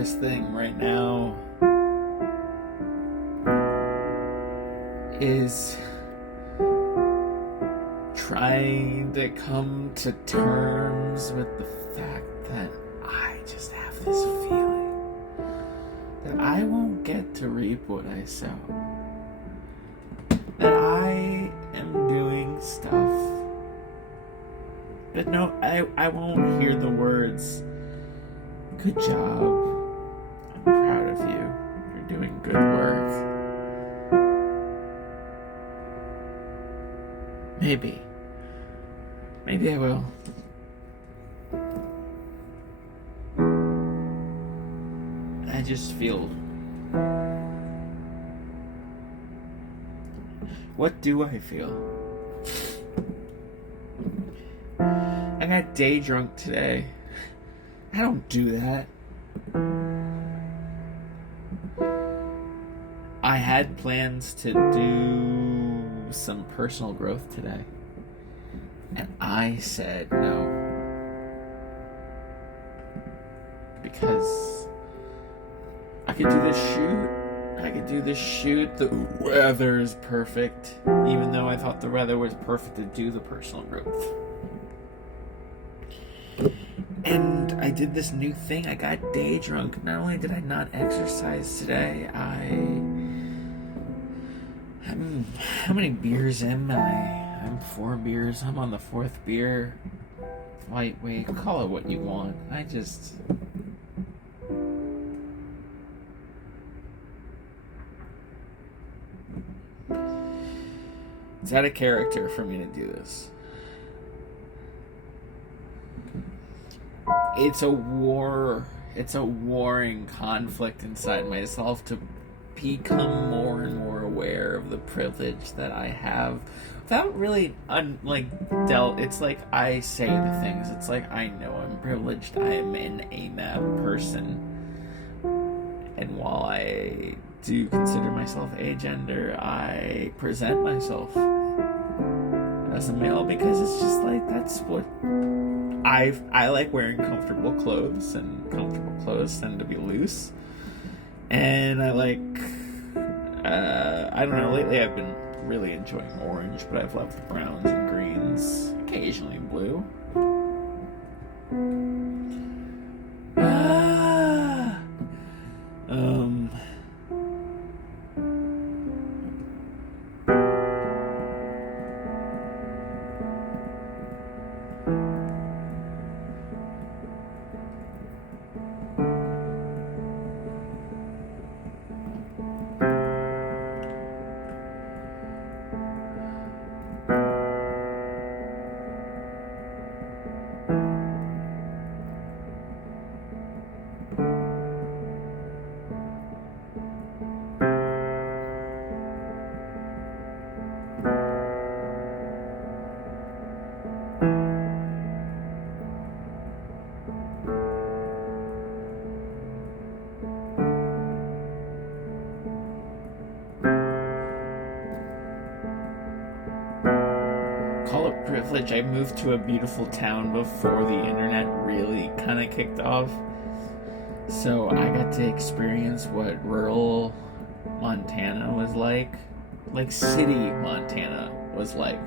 hardest thing right now is trying to come to terms with the fact that I just have this feeling that I won't get to reap what I sow. That I am doing stuff, but no, I won't hear the words, "Good job, I'm proud of you, you're doing good work." Maybe I will. I just feel. What do I feel? I got day drunk today. I don't do that. I had plans to do some personal growth today, and I said no because I could do this shoot. The weather is perfect, even though I thought the weather was perfect to do the personal growth. And I did this new thing. I got day drunk. Not only did I not exercise today, how many beers am I? I'm 4 beers. I'm on the 4th beer. Lightweight. Call it what you want. It's out of character for me to do this. It's a war. It's a warring conflict inside myself to become more and more aware of the privilege that I have without really it's like I say the things. It's like I know I'm privileged. I am an AMAB person. And while I do consider myself agender, I present myself as a male because it's just like that's what I like wearing comfortable clothes, and comfortable clothes tend to be loose. And I like, I don't know, lately I've been really enjoying orange, but I've loved browns and greens, occasionally blue. Call it privilege. I moved to a beautiful town before the internet really kind of kicked off. So I got to experience what rural Montana was like city Montana was like,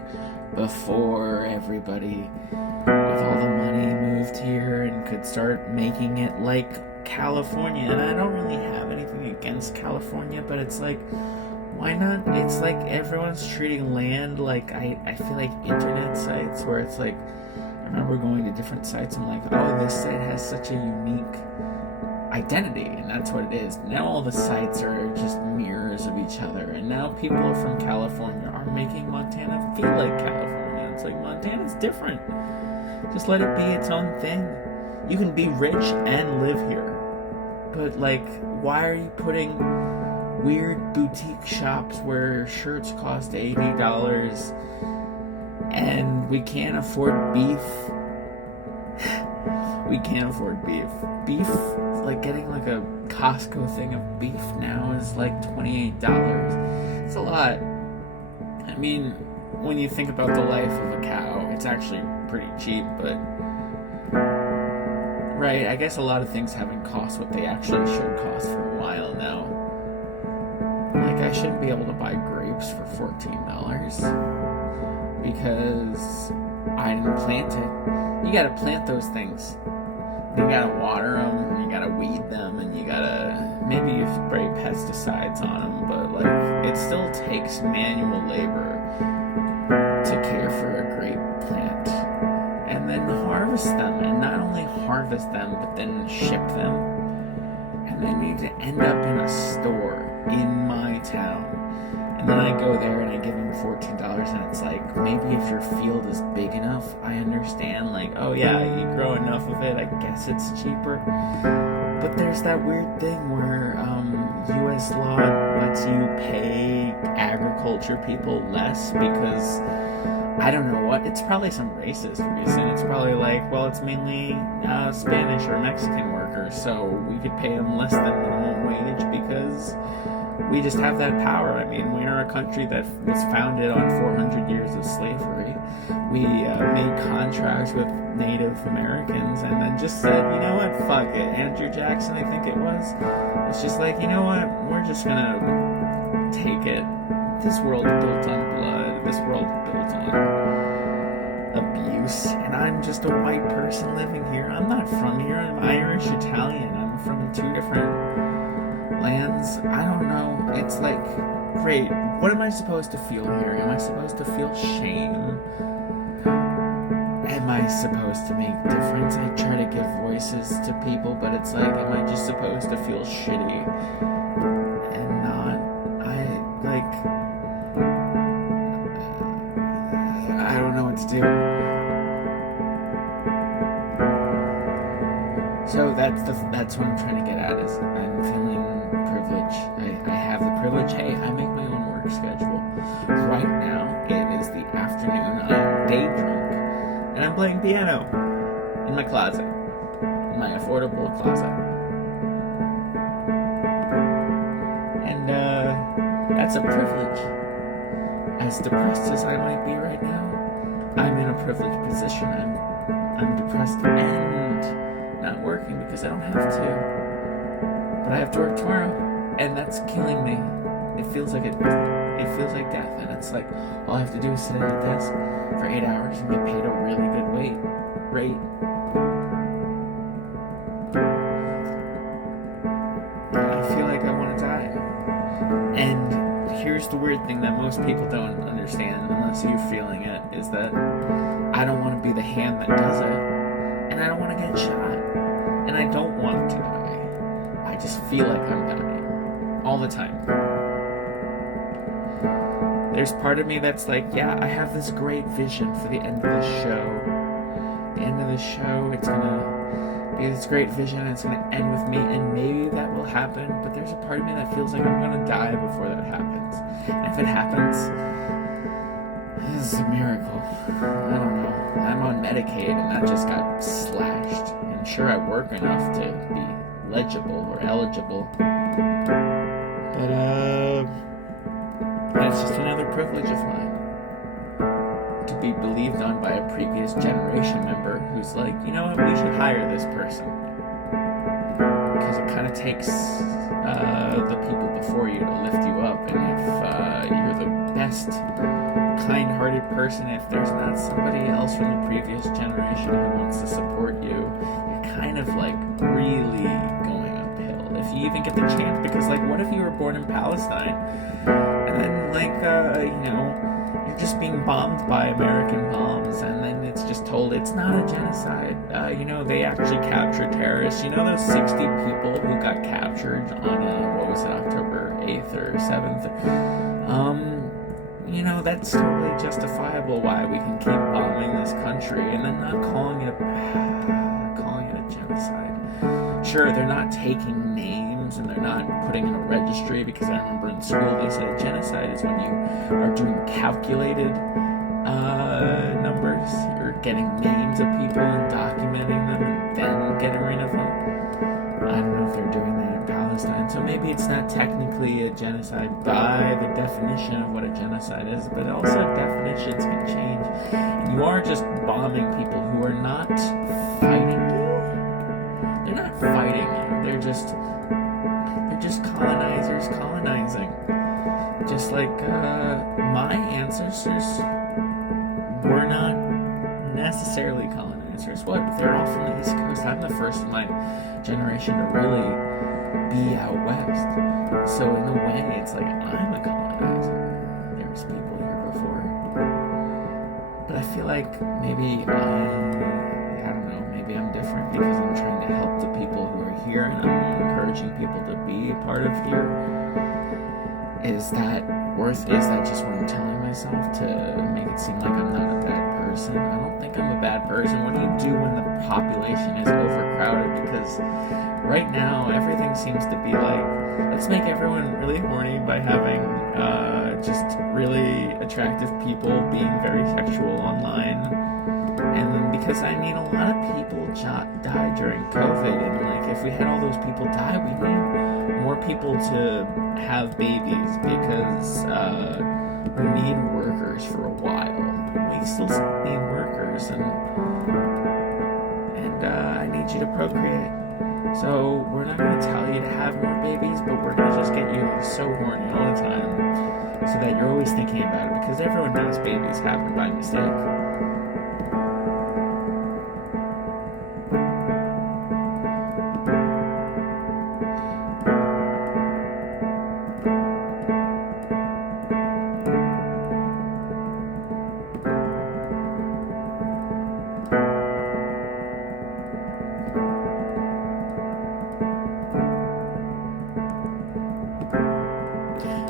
before everybody with all the money moved here and could start making it like California. And I don't really have anything against California, but it's like, why not? It's like everyone's treating land like, I feel like internet sites where it's like, I remember going to different sites, I'm like, oh, this site has such a unique identity, and that's what it is. Now all the sites are just mirrors of each other, and now people from California are making Montana feel like California. It's like, Montana's different. Just let it be its own thing. You can be rich and live here, but like, why are you putting weird boutique shops where shirts cost $80 and we can't afford beef? We can't afford beef. Beef, like getting like a Costco thing of beef now is like $28. It's a lot. I mean, when you think about the life of a cow, it's actually pretty cheap, but right, I guess a lot of things haven't cost what they actually should cost for a while now. Like, I shouldn't be able to buy grapes for $14 because I didn't plant it. You gotta plant those things. You gotta water them, you gotta weed them, and you gotta maybe spray pesticides on them, but like, it still takes manual labor to care for a grape plant. And then harvest them, and not only harvest them, but then ship them. And they need to end up in a store in my town. And then I go there and I give them $14, and it's like, maybe if your field is big enough, I understand, like, oh yeah, you grow enough of it, I guess it's cheaper. But there's that weird thing where US law lets you pay agriculture people less because, I don't know what, it's probably some racist reason. It's probably like, well, it's mainly Spanish or Mexican workers, so we could pay them less than minimum wage because we just have that power. I mean, we are a country that was founded on 400 years of slavery. We made contracts with Native Americans and then just said, you know what, fuck it. Andrew Jackson, I think it was. It's just like, you know what, we're just gonna take it. This world built on blood. This world built on abuse. And I'm just a white person living here. I'm not from here. I'm Irish, Italian. I'm from two different lands. I don't know. It's like, great. What am I supposed to feel here? Am I supposed to feel shame? Am I supposed to make difference? I try to give voices to people, but it's like, am I just supposed to feel shitty and not? I don't know what to do. So that's what I'm trying to get at, is I'm feeling privilege. I have the privilege. Hey, I make my own work schedule. Right now, it is the afternoon. I'm day drunk, and I'm playing piano in my closet, in my affordable closet. And that's a privilege. As depressed as I might be right now, I'm in a privileged position. I'm depressed and not working because I don't have to. But I have to work tomorrow, and that's killing me. It feels like like death, and it's like all I have to do is sit at a desk for 8 hours and get paid a really good rate. I feel like I want to die. And here's the weird thing that most people don't understand, unless you're feeling it, is that I don't want to be the hand that does it, and I don't want to get shot, and I don't want to die. I just feel like I'm dying all the time. There's part of me that's like, yeah, I have this great vision for the end of the show. The end of the show, it's gonna be this great vision, and it's gonna end with me, and maybe that will happen, but there's a part of me that feels like I'm gonna die before that happens. And if it happens, this is a miracle. I don't know. I'm on Medicaid, and that just got slashed. And sure, I work enough to be legible or eligible. But, that's just another privilege of mine. To be believed on by a previous generation member who's like, you know what, we should hire this person. Because it kind of takes the people before you to lift you up. And if you're the best, kind-hearted person, if there's not somebody else from the previous generation who wants to support you, you're kind of like really going uphill. If you even get the chance, because like, what if you were born in Palestine? And then, like, you're just being bombed by American bombs, and then it's just told it's not a genocide. They actually captured terrorists. You know those 60 people who got captured on, what was it, October 8th or 7th? That's totally justifiable why we can keep bombing this country and then not calling it a genocide. Sure, they're not taking names, and they're not putting in a registry, because I remember in school they said a genocide is when you are doing calculated numbers. You're getting names of people and documenting them and then getting rid of them. I don't know if they're doing that in Palestine, so maybe it's not technically a genocide by the definition of what a genocide is, but also definitions can change. And you are just bombing people who are not fighting you. fighting you. They're just colonizers colonizing. Just like my ancestors were not necessarily colonizers. What? They're all from the East Coast. I'm the first in my generation to really be out west. So in a way, it's like I'm a colonizer. There's people here before. But I feel like maybe I don't know, maybe I'm different because I'm trying to help the people who are here and I'm encouraging people to be a part of here. Is that just what I'm telling myself to make it seem like I'm not a bad person? I don't think I'm a bad person. What do you do when the population is overcrowded? Because right now everything seems to be like, let's make everyone really horny by having just really attractive people being very sexual online. And then because a lot of people died during COVID, and like if we had all those people die, we need more people to have babies because we need workers for a while. We still need workers, and I need you to procreate. So we're not going to tell you to have more babies, but we're going to just get you so horny all the time so that you're always thinking about it, because everyone knows babies happen by mistake.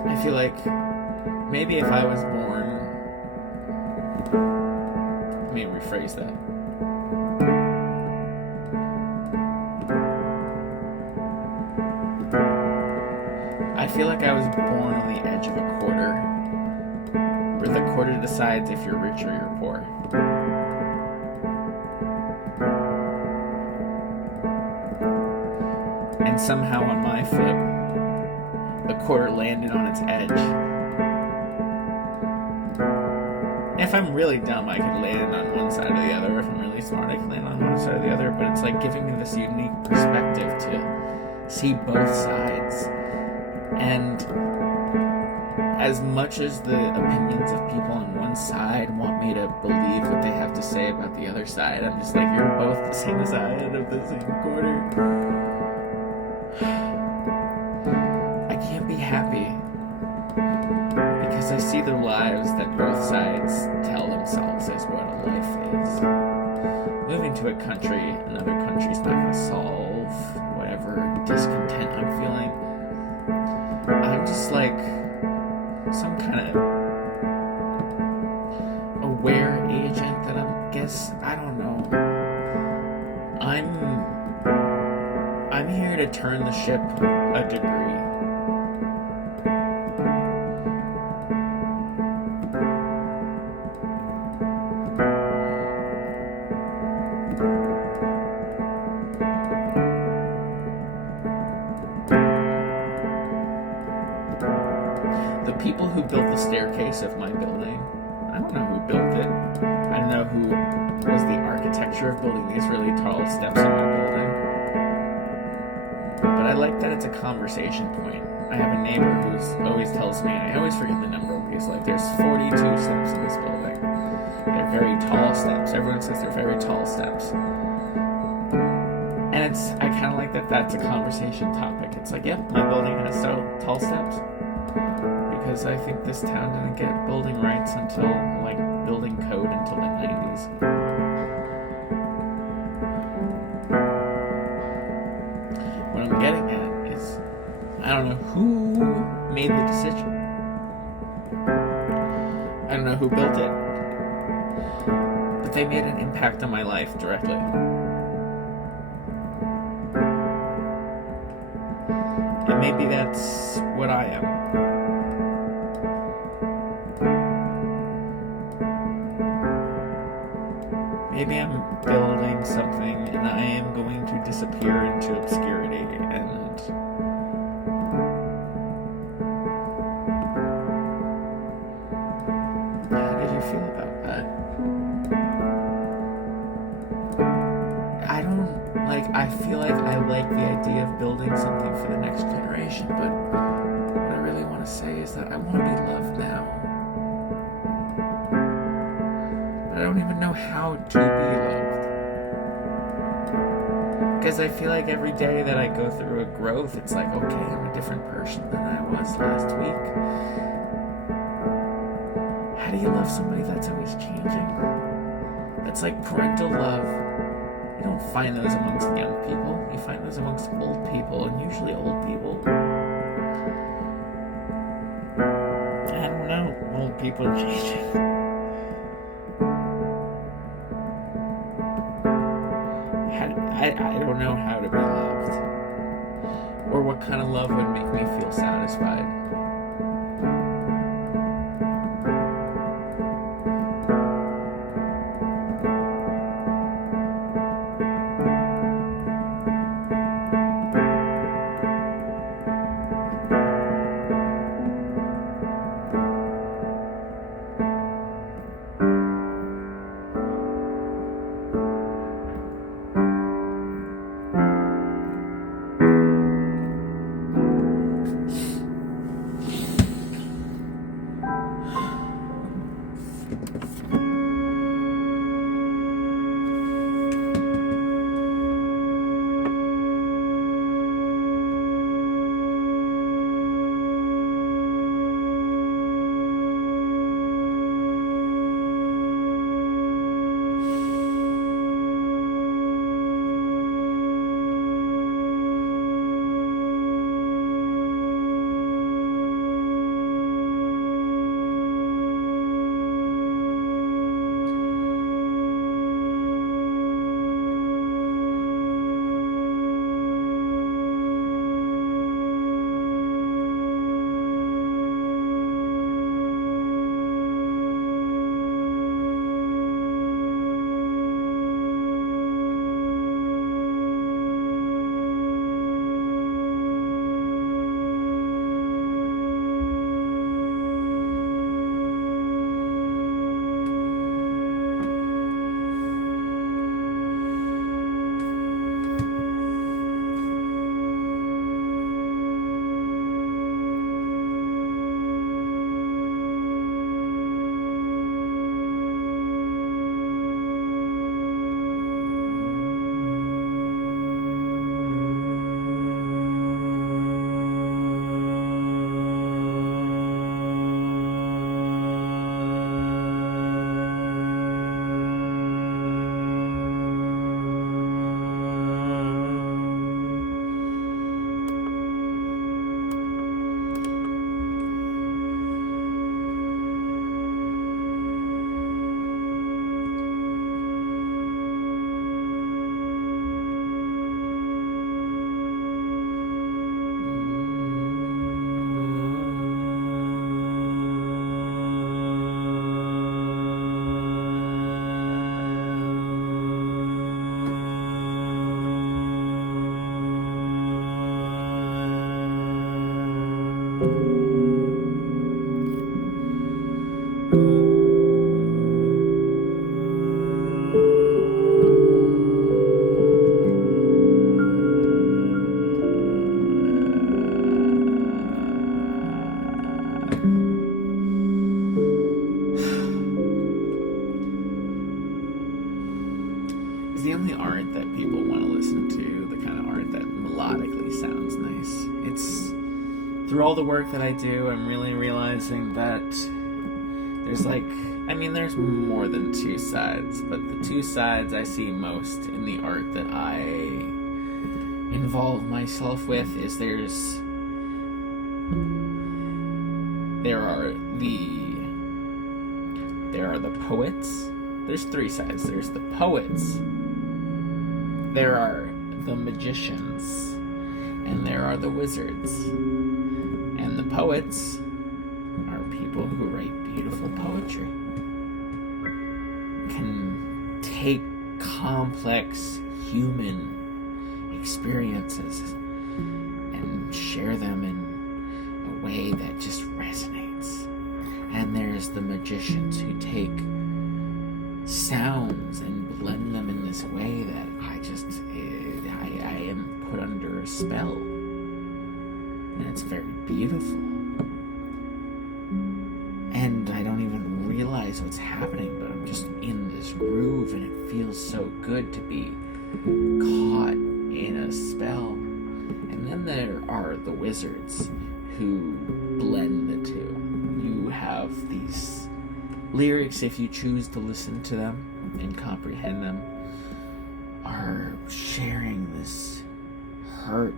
I feel like maybe if I was born, let me rephrase that. I feel like I was born on the edge of a quarter, where the quarter decides if you're rich or you're poor. And somehow on my flip, the quarter landed on its edge. If I'm really dumb, I could land on one side or the other. If I'm really smart, I could land on one side or the other. But it's like giving me this unique perspective to see both sides. And as much as the opinions of people on one side want me to believe what they have to say about the other side, I'm just like, you're both the same side of the same quarter. I can't be happy because I see the lives that both sides tell themselves as what a life is. Moving to another country's not going to solve whatever discontent I'm feeling. I'm just like some kind of aware agent that I don't know. I'm here to turn the ship a degree. The people who built the staircase of my building, I don't know who built it. I don't know who was the architecture of building these really tall steps in my building. But I like that it's a conversation point. I have a neighbor who always tells me, and I always forget the number, he's like, there's 42 steps in this building. They're very tall steps. Everyone says they're very tall steps. And I kind of like that that's a conversation topic. It's like, yep, my building has tall steps. Because I think this town didn't get building rights until, building code until the 90s. What I'm getting at is, I don't know who made the decision. I don't know who built it. But they made an impact on my life directly. And maybe that's what I am. Maybe I'm building something and I am going to disappear into obscurity, and how did you feel about that? I don't Like, I feel like I like the idea of building something for the next generation, but what I really want to say is that I want to be loved now. But I don't even know how to be loved. Because I feel like every day that I go through a growth, it's like, okay, I'm a different person than I was last week. How do you love somebody that's always changing? That's like parental love. You don't find those amongst young people. You find those amongst old people, and usually old people, I don't know, old people are changing. I don't know how to be loved, or what kind of love would make me feel satisfied. The only art that people want to listen to, the kind of art that melodically sounds nice. It's through all the work that I do, I'm really realizing that there's more than two sides, but the two sides I see most in the art that I involve myself with is there are the poets. There's three sides. There's the poets, there are the magicians, and there are the wizards. And the poets are people who write beautiful poetry, can take complex human experiences and share them in a way that just resonates. And there's the magicians who take sounds and blend them in this way that I I am put under a spell. And it's very beautiful. And I don't even realize what's happening, but I'm just in this groove, and it feels so good to be caught in a spell. And then there are the wizards who blend the two. You have these lyrics, if you choose to listen to them and comprehend them, are sharing this hurt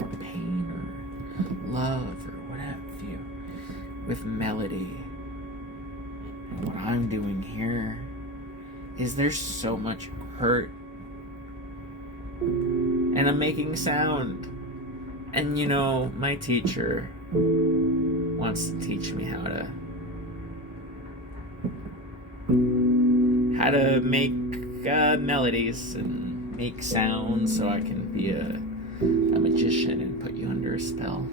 or pain or love or what have you with melody. And what I'm doing here is there's so much hurt, and I'm making sound. And you know, my teacher wants to teach me how to make melodies and make sounds so I can be a magician and put you under a spell.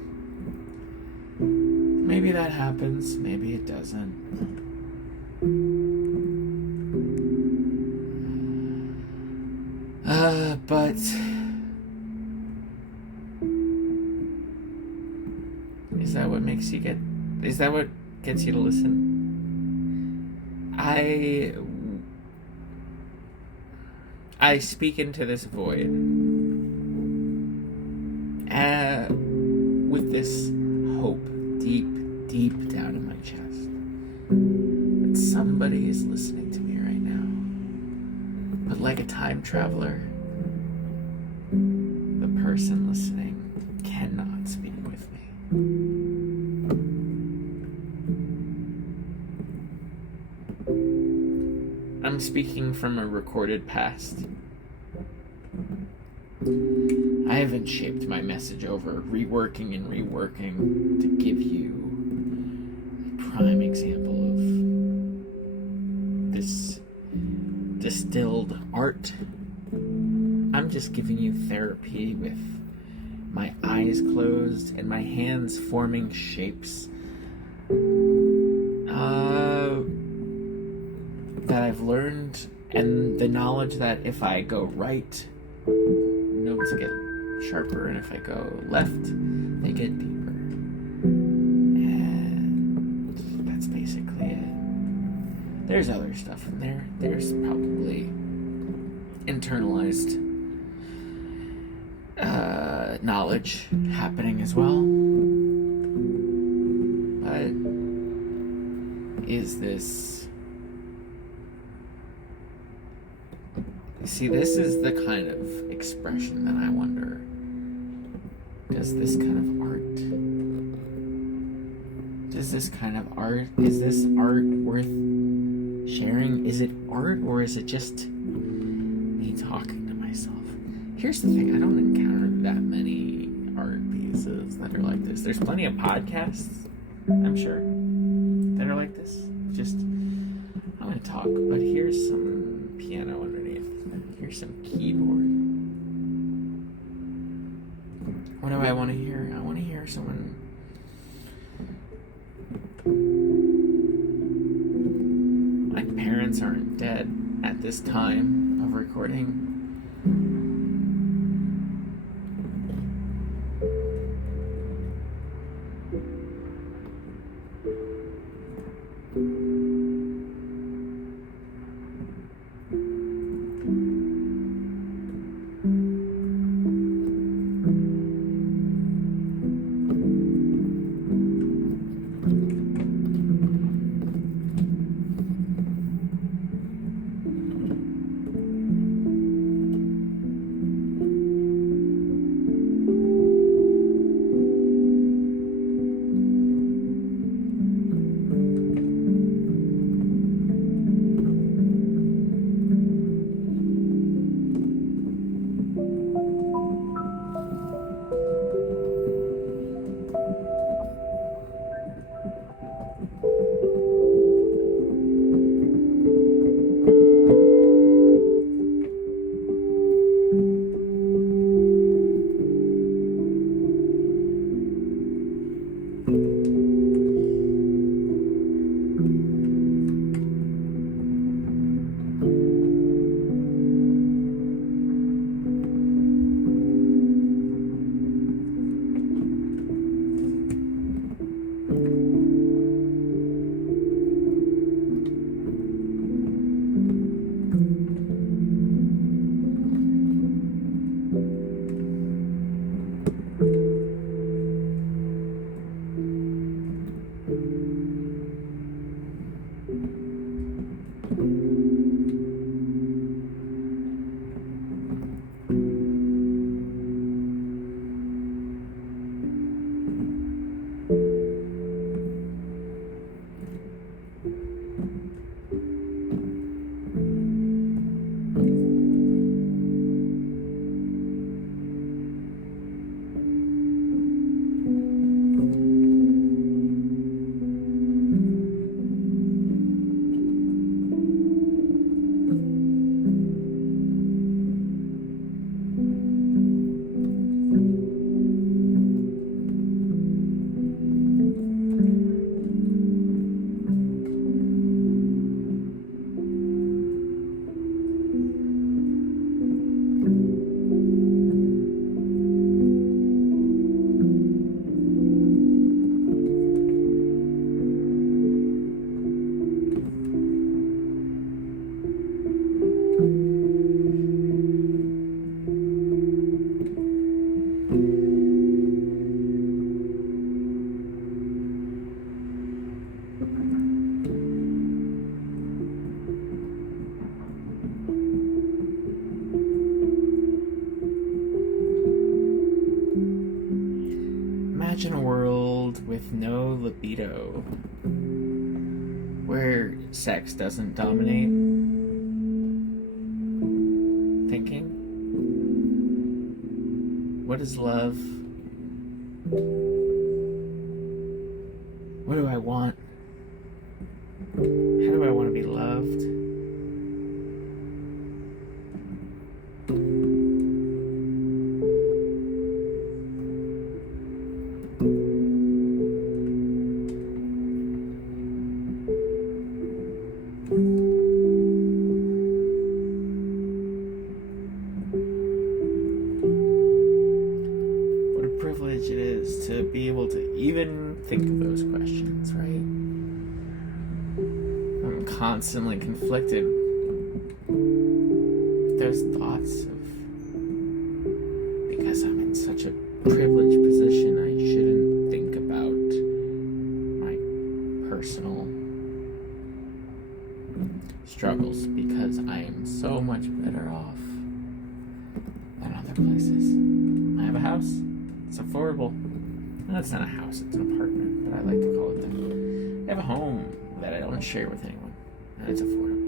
Maybe that happens, maybe it doesn't. But is that what gets you to listen? I speak into this void with this hope deep, deep down in my chest that somebody is listening to me right now. But like a time traveler, the person listening cannot speak with me. I'm speaking from a recorded past. I haven't shaped my message over reworking and reworking to give you a prime example of this distilled art. I'm just giving you therapy with my eyes closed and my hands forming shapes that I've learned, and the knowledge that if I go right, notes get sharper, and if I go left, they get deeper. And that's basically it. There's other stuff in there. There's probably internalized knowledge happening as well. But is this... See, this is the kind of expression that I wonder, is this kind of art, is this art worth sharing? Is it art, or is it just me talking to myself? Here's the thing, I don't encounter that many art pieces that are like this. There's plenty of podcasts, I'm sure, that are like this. Just, I'm going to talk, but here's some piano underneath. Here's some keyboard. What do I want to hear? I want to hear someone... My parents aren't dead at this time of recording. no libido, where sex doesn't dominate thinking. What is love? What do I want? How do I want to be loved? What a privilege it is to be able to even think of those questions, right? I'm constantly conflicted with those thoughts of, because I'm in such a privileged position, I shouldn't think about my personal struggles because I am so much better off than other places. I have a house. It's affordable. No, it's not a house, it's an apartment, but I like to call it that. I have a home that I don't share with anyone, and it's affordable.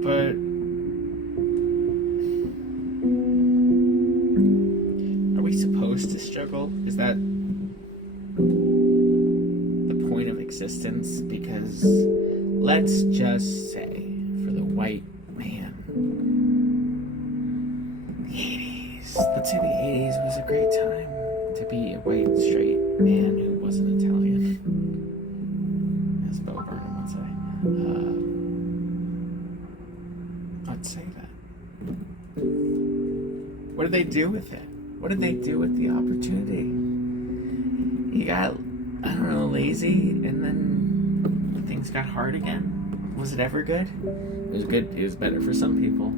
But are we supposed to struggle? Is that the point of existence? Because let's just say, for the white man, the 80s, let's say the 80s was a great time to be a white, straight man who wasn't Italian, as Bo Burnham would say. I'd say that. What did they do with it? What did they do with the opportunity? You got, I don't know, lazy, and then things got hard again. Was it ever good? It was good. It was better for some people.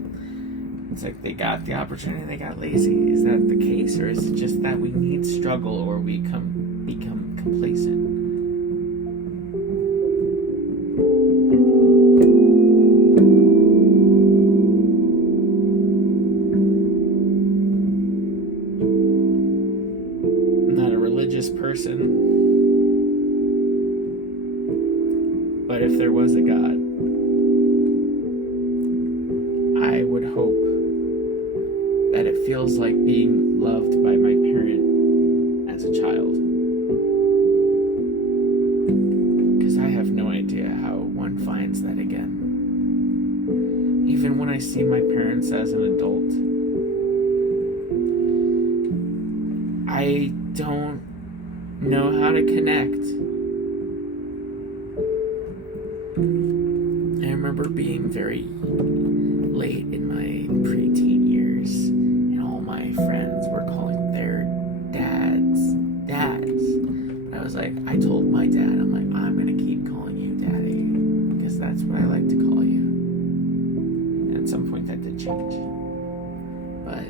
It's like they got the opportunity, they got lazy. Is that the case, or is it just that we need struggle, or we become complacent? Person, but if there was a God, I would hope that it feels like being loved by my parent as a child, because I have no idea how one finds that again. Even when I see my parents as an adult, I don't know how to connect. I remember being very late in my preteen years, and all my friends were calling their dads. But I was like, I told my dad, I'm like, I'm gonna keep calling you daddy, because that's what I like to call you. And at some point that did change. But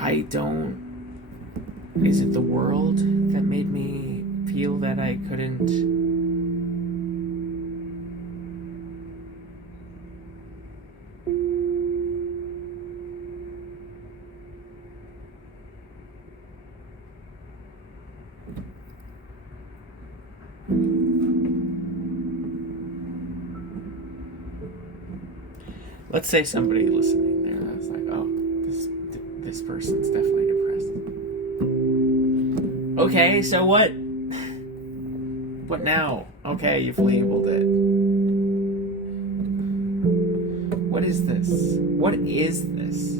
I don't. Is it the world that made me feel that I couldn't let's say somebody listening there was like, oh, this person's definitely depressed. Okay, so what? What now? Okay, you've labeled it. What is this? What is this?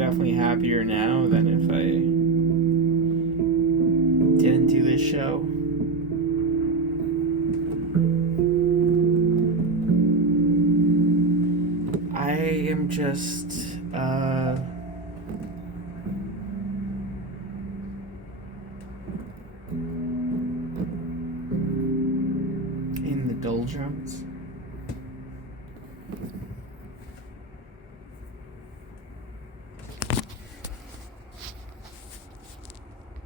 definitely happier now than if I didn't do this show. I am just in the doldrums.